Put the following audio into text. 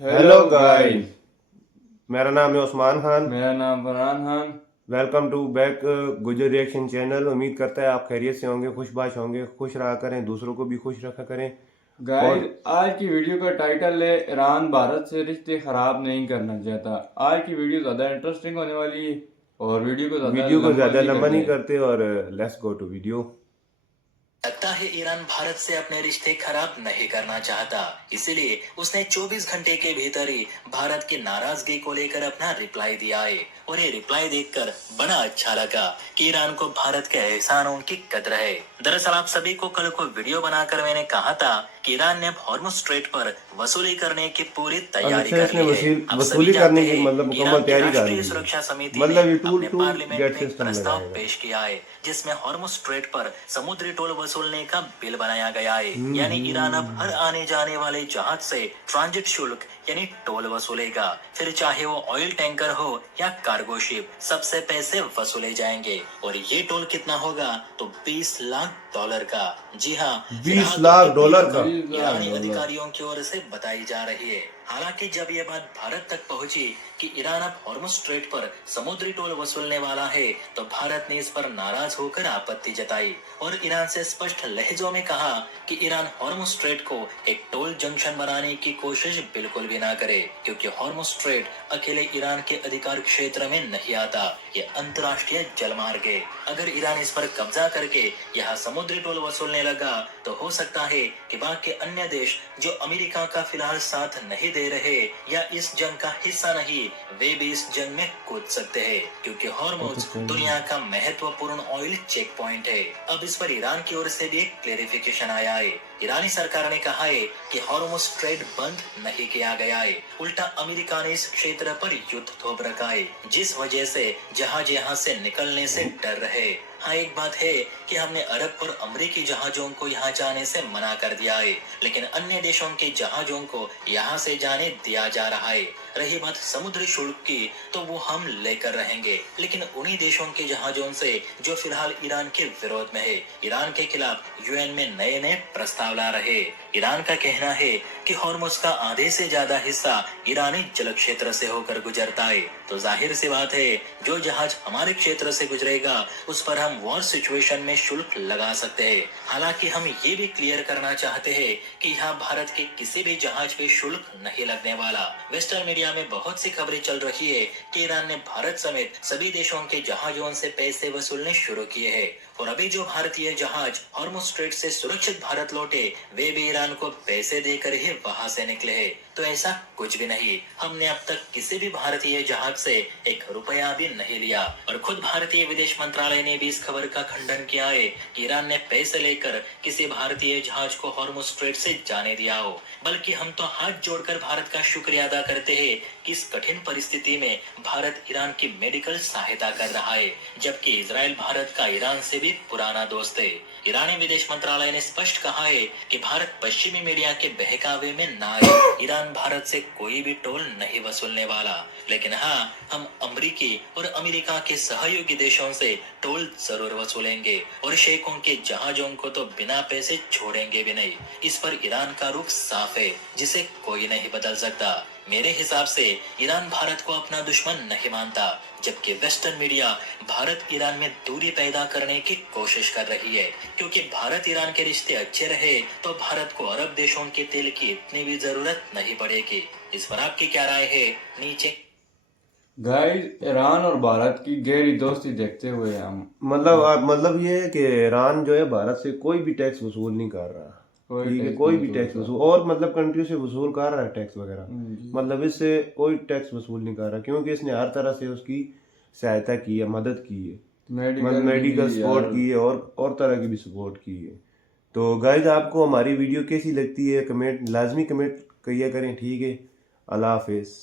Hello guys, मेरा नाम है उस्मान खान। मेरा नाम Farhan Khan. Welcome to back Gujjar reaction channel. उम्मीद करता है आप खैरियत से होंगे, खुशबाश होंगे, खुश रहा करें, दूसरों को भी खुश रखा करें। गाइस, और आज की वीडियो का टाइटल है ईरान भारत से रिश्ते खराब नहीं करना चाहता। आज की वीडियो ज़्यादा इंटरेस्टिंग होने वाली है और वीडियो को ज़्यादा वीडियो को लंबा ज़्यादा नहीं लंबा करते नहीं हैं। करते और लेट्स गो टू वीडियो। लगता है ईरान भारत से अपने रिश्ते खराब नहीं करना चाहता, इसीलिए उसने 24 घंटे के भीतर ही भारत की नाराजगी को लेकर अपना रिप्लाई दिया है। और ये रिप्लाई देखकर बड़ा अच्छा लगा कि ईरान को भारत के एहसानों की कदर है। दरअसल आप सभी को कल को वीडियो बनाकर मैंने कहा था कि ईरान ने हॉर्मुज़ स्ट्रेट पर वसूली करने की पूरी तैयारी कर ली है। आप सभी वसूली जानते करने की हैं मतलब कि मुकम्मल ईरान की तैयारी कर राष्ट्रीय ली है। सुरक्षा समिति मतलब ने ये अपने टू पार्लियामेंट गेट में एक सिस्टम प्रस्ताव लगाएगा। पेश किया है जिसमें हॉर्मुज़ स्ट्रेट पर समुद्री टोल वसूलने का बिल बनाया गया है। यानी ईरान अब हर आने जाने वाले जहाज से ट्रांजिट शुल्क यानी टोल वसूलेगा, फिर चाहे वो ऑयल टैंकर हो या कार्गो शिप, सबसे पैसे वसूले जाएंगे। और ये टोल कितना होगा? तो 20 लाख डॉलर का। जी हाँ, 20 लाख डॉलर का। ईरानी अधिकारियों की ओर से बताई जा रही है। हालांकि जब ये बात भारत तक पहुंची कि ईरान अब हॉर्मुज़ स्ट्रेट पर समुद्री टोल वसूलने वाला है, तो भारत ने इस पर नाराज होकर आपत्ति जताई और ईरान से स्पष्ट लहजों में कहा कि ईरान हॉर्मुज़ स्ट्रेट को एक टोल जंक्शन बनाने की कोशिश बिल्कुल भी ना करे, क्योंकि हॉर्मुज़ स्ट्रेट अकेले ईरान के अधिकार क्षेत्र में नहीं आता। ये अंतर्राष्ट्रीय जलमार्ग है। अगर ईरान इस पर कब्जा करके यहाँ समुद्री टोल वसूलने लगा तो हो सकता है कि बाकी अन्य देश जो अमेरिका का फिलहाल साथ नहीं दे रहे या इस जंग का हिस्सा नहीं, वे भी इस जंग में कूद सकते हैं, क्योंकि हॉर्मुज़ दुनिया का महत्वपूर्ण ऑयल चेक पॉइंट है। अब इस पर ईरान की ओर से भी एक क्लेरिफिकेशन आया है। ईरानी सरकार ने कहा है कि हॉर्मुज़ स्ट्रेट बंद नहीं किया गया है, उल्टा अमेरिका ने इस क्षेत्र पर युद्ध थोप रखा है, जिस वजह से जहाज यहाँ से निकलने से डर रहे। हाँ, एक बात है कि हमने अरब और अमेरिकी जहाजों को यहाँ जाने से मना कर दिया है, लेकिन अन्य देशों के जहाजों को यहाँ से जाने दिया जा रहा है। रही बात समुद्री शुल्क की, तो वो हम लेकर रहेंगे, लेकिन उन्हीं देशों के जहाजों से जो फिलहाल ईरान के विरोध में है, ईरान के खिलाफ यूएन में नए नए प्रस्ताव ला रहे। ईरान का कहना है कि हॉर्मुज़ का आधे से ज्यादा हिस्सा ईरानी जल क्षेत्र से होकर गुजरता है, तो जाहिर सी बात है जो जहाज हमारे क्षेत्र से गुजरेगा उस पर हम वॉर सिचुएशन में शुल्क लगा सकते हैं। हालांकि हम ये भी क्लियर करना चाहते हैं कि यहाँ भारत के किसी भी जहाज पे शुल्क नहीं लगने वाला। वेस्टर्न मीडिया में बहुत सी खबरें चल रही है कि ईरान ने भारत समेत सभी देशों के जहाजों से पैसे वसूलने शुरू किए हैं, और अभी जो भारतीय जहाज हॉर्मुज़ स्ट्रेट से सुरक्षित भारत लौटे, वे भी ईरान को पैसे देकर ही वहां से निकले हैं। तो ऐसा कुछ भी नहीं, हमने अब तक किसी भी भारतीय जहाज से 1 रुपया भी नहीं लिया। और खुद भारतीय विदेश मंत्रालय ने भी इस खबर का खंडन किया है कि ईरान ने पैसे लेकर किसी भारतीय जहाज को हॉर्मुज़ स्ट्रेट से जाने दिया हो। बल्कि हम तो हाथ जोड़कर भारत का शुक्रिया अदा करते हैं कि इस कठिन परिस्थिति में भारत ईरान की मेडिकल सहायता कर रहा है, जबकि इजराइल भारत का ईरान से भी पुराना दोस्त है। ईरानी विदेश मंत्रालय ने स्पष्ट कहा है कि भारत पश्चिमी मीडिया के बहकावे में ना आए। ईरान भारत से कोई भी टोल नहीं वसूलने वाला, लेकिन हाँ, हम अमेरिकी और अमेरिका के सहयोगी देशों से टोल जरूर वसूलेंगे और शेखों के जहाजों को तो बिना पैसे छोड़ेंगे भी नहीं। इस पर ईरान का रुख साफ है, जिसे कोई नहीं बदल सकता। मेरे हिसाब से ईरान भारत को अपना दुश्मन नहीं मानता, जबकि वेस्टर्न मीडिया भारत ईरान में दूरी पैदा करने की कोशिश कर रही है, क्योंकि भारत ईरान के रिश्ते अच्छे रहे तो भारत को अरब देशों के तेल की इतनी भी जरूरत नहीं पड़ेगी। इस पर आपकी क्या राय है? नीचे गाइस, ईरान और भारत की गहरी दोस्ती देखते हुए हम मतलब ये है कि ईरान जो है भारत से कोई भी टैक्स वसूल नहीं कर रहा। ठीक है, कोई भी टैक्स वसूल, और मतलब कंट्री से वसूल कर रहा है टैक्स वगैरह, मतलब इससे कोई टैक्स वसूल नहीं कर रहा, क्योंकि इसने हर तरह से उसकी सहायता की है, मदद की है, मेडिकल सपोर्ट की है और तरह की भी सपोर्ट की है। तो गाइज, आपको हमारी वीडियो कैसी लगती है कमेंट लाजमी कमेंट किया करें। ठीक है, अल्लाह हाफिज़।